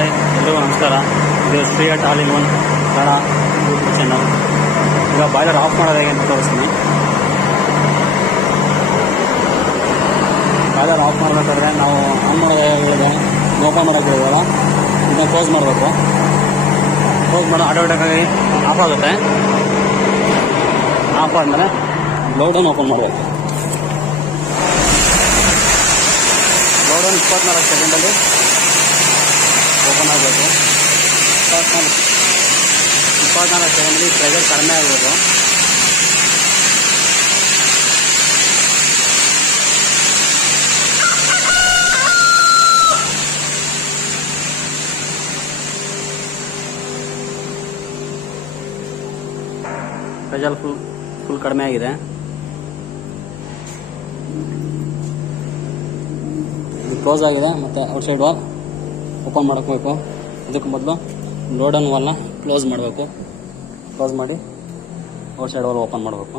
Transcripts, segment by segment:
Hi, ಎಲ್ರಿಗೂ ನಮಸ್ಕಾರ. ಇದು free at all in one Kannada YouTube channel. ಈಗ ಬಾಯ್ಲರ್ ಆಫ್ ಮಾಡೋದು ಹೇಗೆ ಅಂತ ತೋರಿಸ್ತೀನಿ. ಬಾಯ್ಲರ್ ಆಫ್ ಮಾಡಬೇಕಾದ್ರೆ ನಾವು ಆನ್ ಮಾಡೋದು ಓಪನ್ ಮಾಡೋಕ್ಕೆ ಇರೋಲ್ಲ, ಇದನ್ನ ಕ್ಲೋಸ್ ಮಾಡಬೇಕು. ಕ್ಲೋಸ್ ಮಾಡೋ ಆಟೋಮೆಟಿಕ್ಕಾಗಿ ಆಫ್ ಆಗುತ್ತೆ. ಆಫ್ ಆದಮೇಲೆ ಲೋಡನ್ ಓಪನ್ ಮಾಡಬೇಕು. ಲೋಡನ್ 24 ಸೆಕೆಂಡಲ್ಲಿ ಓಪನ್ ಆಗಬೇಕು. 24 ಸೆಕೆಂಡಲ್ಲಿ ಪ್ರೆಷರ್ ಕಡಿಮೆ ಆಗಬೇಕು. ಪ್ರೆಷರ್ ಫುಲ್ ಕಡಿಮೆ ಆಗಿದೆ. ಕ್ಲೋಸ್ ಆಗಿದೆ. ಮತ್ತು ಔಟ್ಸೈಡ್ ವಾಲ್ ಓಪನ್ ಮಾಡಬೇಕು. ಅದಕ್ಕೆ ಮೊದಲು ಲೋಡನ್ ವಾಲ್ನ ಕ್ಲೋಸ್ ಮಾಡಬೇಕು. ಕ್ಲೋಸ್ ಮಾಡಿ ಔಟ್ಸೈಡ್ ವಾಲ್ ಓಪನ್ ಮಾಡಬೇಕು.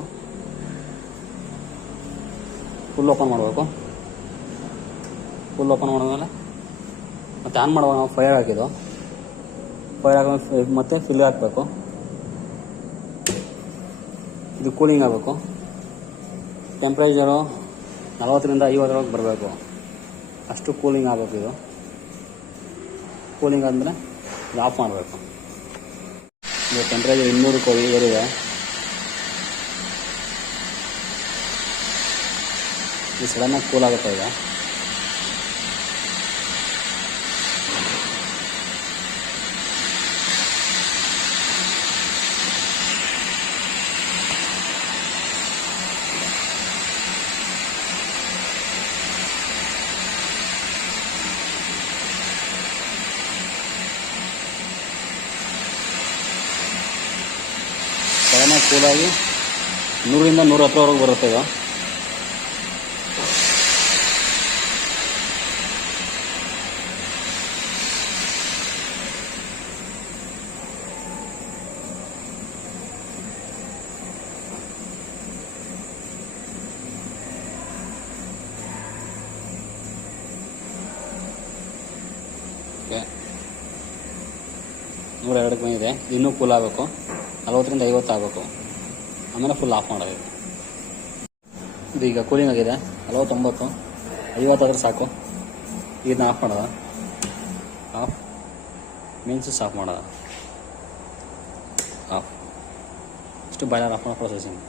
ಫುಲ್ ಓಪನ್ ಮಾಡಬೇಕು. ಫುಲ್ ಓಪನ್ ಮಾಡಿದ್ಮೇಲೆ ಮತ್ತೆ ಆನ್ ಮಾಡುವಾಗ ನಾವು ಫೈರ್ ಹಾಕಿದ್ದು, ಫೈರ್ ಹಾಕಿ ಮತ್ತೆ ಫಿಲ್ ಹಾಕಬೇಕು. ಇದು ಕೂಲಿಂಗ್ ಆಗಬೇಕು. ಟೆಂಪ್ರೇಚರು 40ರಿಂದ 50 ಬರಬೇಕು. ಅಷ್ಟು ಕೂಲಿಂಗ್ ಆಗಬೇಕು. ಇದು ಕೂಲಿಂಗ್ ಆದಮೇಲೆ ಇದು ಆಫ್ ಮಾಡಬೇಕು. ಈಗ ಟೆಂಪ್ರೇಚರ್ 200 ಏರಿದೆ. ಇದು ಸಡನ್ನಾಗಿ ಕೂಲ್ ಆಗುತ್ತೆ. ಈಗ ಸಡನ್ನಾಗಿ ಕೂಲಾಗಿ 100ರಿಂದ 110 ಬರುತ್ತೆ. ಇದು ಓಕೆ. 102ಕ್ಕೆ ಬಂದಿದೆ. ಇನ್ನೂ ಕೂಲ್ ಆಗಬೇಕು. 40ರಿಂದ 50 ಆಗಬೇಕು. ಆಮೇಲೆ ಫುಲ್ ಆಫ್ ಮಾಡಬೇಕು. ಇದು ಈಗ ಕೂಲಿಂಗ್ ಆಗಿದೆ. 49, 50 ಆದ್ರೆ ಸಾಕು. ಇದನ್ನ ಆಫ್ ಮಾಡೋದ. ಆಫ್ ಮೀನ್ಸ್ ಆಫ್ ಮಾಡೋದ. ಆಫ್. ಇಷ್ಟು ಬಾಯ್ಲರ್ ಆಫ್ ಮಾಡೋ ಪ್ರೊಸೆಸಿಂಗ್.